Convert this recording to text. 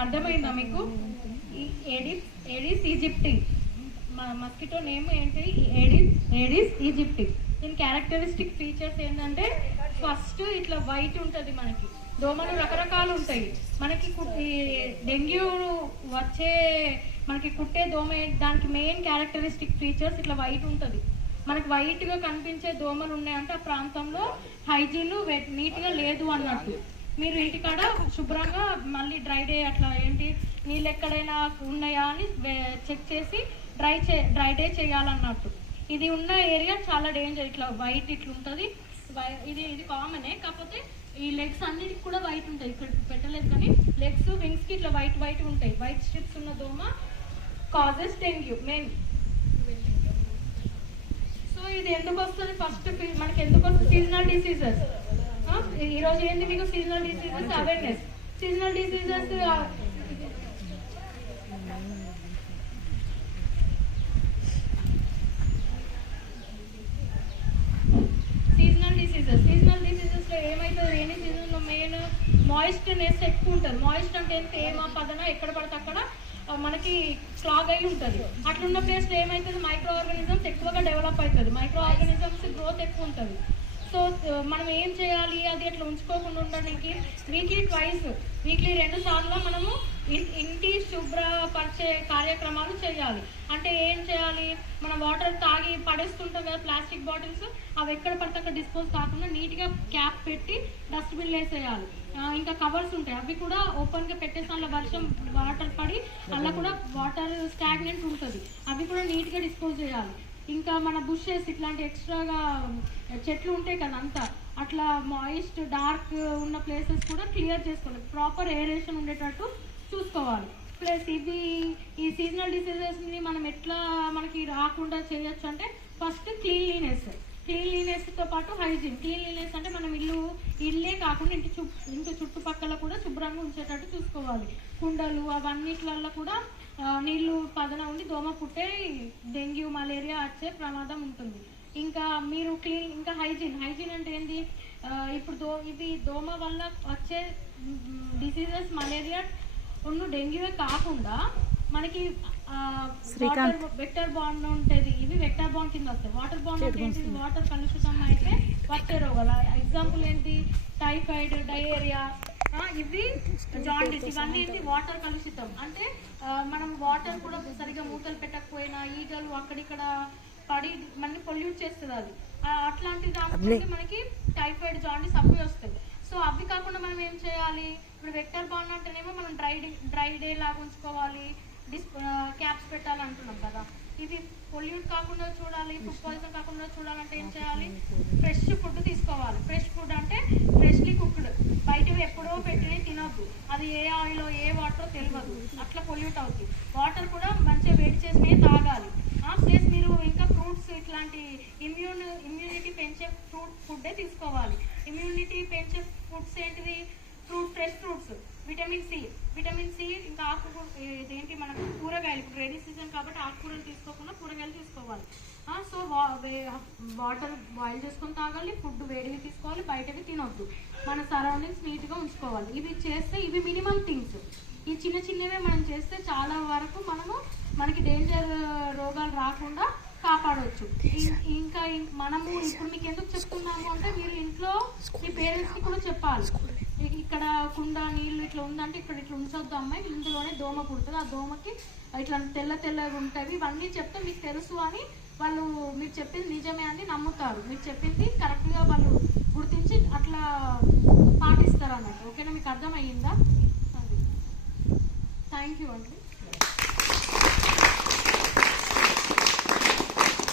అర్థమైందా మీకు? ఈ Aedes Aedes aegypti. Mosquito name ఏంటి? Aedes Aedes aegypti. దీని క్యారెక్టరిస్టిక్ ఫీచర్స్ ఏంటంటే ఫస్ట్ ఇట్లా వైట్ ఉంటుంది మనకి. దోమలు రకరకాలు ఉంటాయి. మనకి డెంగ్యూ వచ్చే మనకి కుట్టే దోమ దానికి మెయిన్ క్యారెక్టరిస్టిక్ ఫీచర్స్ ఇట్లా వైట్ ఉంటుంది. మనకి వైట్గా కనిపించే దోమలు ఉన్నాయంటే ఆ ప్రాంతంలో హైజీన్ నీట్గా లేదు అన్నట్టు. మీరు ఇంటికాడ శుభ్రంగా మళ్ళీ డ్రై డే అట్లా ఏంటి? నీళ్ళు ఎక్కడైనా ఉన్నాయా అని చెక్ చేసి డ్రై చే డ్రై డే చేయాలన్నట్టు. ఇది ఉన్న ఏరియా చాలా డేంజర్. ఇట్లా వైట్ ఇట్లా ఉంటుంది ఇది ఇది కామనే. కాకపోతే ఈ లెగ్స్ అన్నిటికి కూడా వైట్ ఉంటాయి. ఇక్కడ పెట్టలేదు కానీ లెగ్స్ వింగ్స్కి ఇట్లా వైట్ వైట్ ఉంటాయి. వైట్ స్ట్రిప్స్ ఉన్న దోమ కాజెస్ డెంగ్యూ మెయిన్. సో ఇది ఎందుకు వస్తుంది? ఫస్ట్ మనకి ఎందుకు వస్తుంది? Seasonal diseases. ఈ రోజు ఏంటి మీకు seasonal diseases awareness seasonal diseases seasonal diseases seasonal డిసీజెస్లో ఏమైతుంది? రైనీ సీజన్లో మెయిన్ మాయిస్ట్నెస్ ఎక్కువ ఉంటుంది. మాయిస్ట్ అంటే ఏంటి? ఏమా పదన ఎక్కడ పడితే అక్కడ మనకి క్లాగ్ అయి ఉంటుంది. అట్లున్న ప్లేస్లో ఏమవుతుంది మైక్రో ఆర్గానిజమ్స్ ఎక్కువగా డెవలప్ అవుతుంది. మైక్రో ఆర్గానిజమ్స్ గ్రోత్ ఎక్కువ ఉంటుంది. సో uh, మనం ఏం చేయాలి? అది అట్లా ఉంచుకోకుండా ఉండడానికి వీక్లీ ట్వైస్ వీక్లీ రెండు సార్లు మనము ఇన్- ఇంటి శుభ్రపరిచే కార్యక్రమాలు చేయాలి. అంటే ఏం చేయాలి? మనం వాటర్ తాగి పడేస్తుంటాం కదా ప్లాస్టిక్ బాటిల్స్ అవి ఎక్కడ పడితే అక్కడ డిస్పోజ్ కాకుండా నీట్గా క్యాప్ పెట్టి డస్ట్బిన్ వేసేయాలి. ఇంకా కవర్స్ ఉంటాయి. అవి కూడా ఓపెన్గా పెట్టేసి అందులో వర్షం వాటర్ పడి అలా కూడా వాటర్ స్టాగ్నెంట్ ఉంటుంది. అవి కూడా నీట్గా డిస్పోజ్ చేయాలి. ఇంకా మన బుషెస్ ఇట్లాంటి ఎక్స్ట్రాగా చెట్లు ఉంటాయి కదా అంతా అట్లా మాయిస్ట్ డార్క్ ఉన్న ప్లేసెస్ కూడా క్లియర్ చేసుకోవాలి. ప్రాపర్ ఏరేషన్ ఉండేటట్టు చూసుకోవాలి. ప్లస్ ఇవి ఈ సీజనల్ డిసీజెస్ని మనం ఎట్లా మనకి రాకుండా చేయొచ్చు అంటే ఫస్ట్ క్లీన్లీనెస్ క్లీన్లీనెస్తో పాటు హైజీన్ క్లీన్లీనెస్ అంటే మనం ఇల్లు ఇల్లే కాకుండా ఇంటి చు ఇంటి చుట్టుపక్కల కూడా శుభ్రంగా ఉంచేటట్టు చూసుకోవాలి. కుండలు అవన్నిట్లలో కూడా నీళ్ళు నీళ్ళు పదన దోమ పుట్టే డెంగ్యూ మలేరియా వచ్చే ప్రమాదం ఉంటుంది. ఇంకా మీరు క్లీన్ ఇంకా హైజీన్ హైజీన్ అంటే ఏంటి ఇప్పుడు దో ఇవి దోమ వల్ల వచ్చే డిసీజెస్ మలేరియా ఉన్న డెంగ్యూవే కాకుండా మనకి. వెక్టర్ బాండ్ ఉంటుంది. ఇవి వెక్టర్ బాండ్ కింద వస్తాయి. వాటర్ బాండ్ అంటే ఏంటి వాటర్ కలుషితం అయితే వచ్చే రోగాలు. ఎగ్జాంపుల్ ఏంటి టైఫాయిడ్ డయేరియా ఇవి జాండిస్ ఇవన్నీ ఏంటి? వాటర్ కలుషితం. అంటే మనం వాటర్ కూడా సరిగా మూతలు పెట్టకపోయినా ఈగలు అక్కడిక్కడ పడి మనకి పొల్యూట్ చేస్తుంది అది. అట్లాంటి దాంట్లో మనకి టైఫాయిడ్ జాండిస్ అవి వస్తాయి. సో అవి కాకుండా మనం ఏం చేయాలి? ఇప్పుడు వెక్టర్ బాండ్ అంటేనేమో మనం డ్రై డే డ్రై డే లాగా ఉంచుకోవాలి. డిస్ క్యాప్స్ పెట్టాలి అంటున్నాం కదా. ఇవి పొల్యూట్ కాకుండా చూడాలి ఫుడ్ పాయిజన్ కాకుండా చూడాలంటే ఏం చేయాలి? ఫ్రెష్ ఫుడ్ తీసుకోవాలి. ఫ్రెష్ ఫుడ్ అంటే ఫ్రెష్లీ కుక్డ్ బయటవి ఎప్పుడో పెట్టినవి తినొద్దు. అది ఏ ఆయిల్ ఏ వాటర్ తెలియదు అట్లా పొల్యూట్ అవుతుంది వాటర్ కూడా మంచిగా వేడి చేసినవి తాగాలి. ప్లేస్ మీరు ఇంకా ఫ్రూట్స్ ఇట్లాంటి ఇమ్యూన్ ఇమ్యూనిటీ పెంచే ఫ్రూట్ ఫుడ్డే తీసుకోవాలి. ఇమ్యూనిటీ పెంచే ఫుడ్స్ ఏంటివి fruit fresh fruits. Vitamin C. Vitamin C ఇంకా ఆకు ఇదేంటి మనకు ఇప్పుడు రెడీ సీజన్ కాబట్టి ఆకుకూరలు తీసుకోకుండా కూరగాయలు తీసుకోవాలి. సో వాటర్ బాయిల్ చేసుకొని తాగాలి ఫుడ్ వేడివి తీసుకోవాలి బయటవి తినొద్దు. మన సరౌండింగ్స్ నీట్గా ఉంచుకోవాలి. ఇవి చేస్తే ఇవి మినిమం థింగ్స్ ఈ చిన్న చిన్నవే మనం చేస్తే చాలా వరకు మనము మనకి డేంజర్ రోగాలు రాకుండా కాపాడవచ్చు ఇంకా మనము ఇప్పుడు మీకు ఎందుకు చెప్తున్నాము అంటే మీరు ఇంట్లో మీ పేరెంట్స్కి కూడా చెప్పాలి. ఇక్కడ కుండ నీళ్ళు ఇట్లా ఉందంటే ఇక్కడ ఇట్లా ఉంచొద్దు అమ్మాయి. ఇందులోనే దోమ పుడుతుంది. ఆ దోమకి ఇట్లా తెల్ల తెల్లగా ఉంటాయి. ఇవన్నీ చెప్తే మీకు తెలుసు అని వాళ్ళు మీరు చెప్పింది నిజమే అని నమ్ముతారు. మీరు చెప్పింది కరెక్ట్గా వాళ్ళు గుర్తించి అట్లా పాటిస్తారు అన్నట్టు ఓకేనా? మీకు అర్థమయ్యిందా? థ్యాంక్ యూ అండి.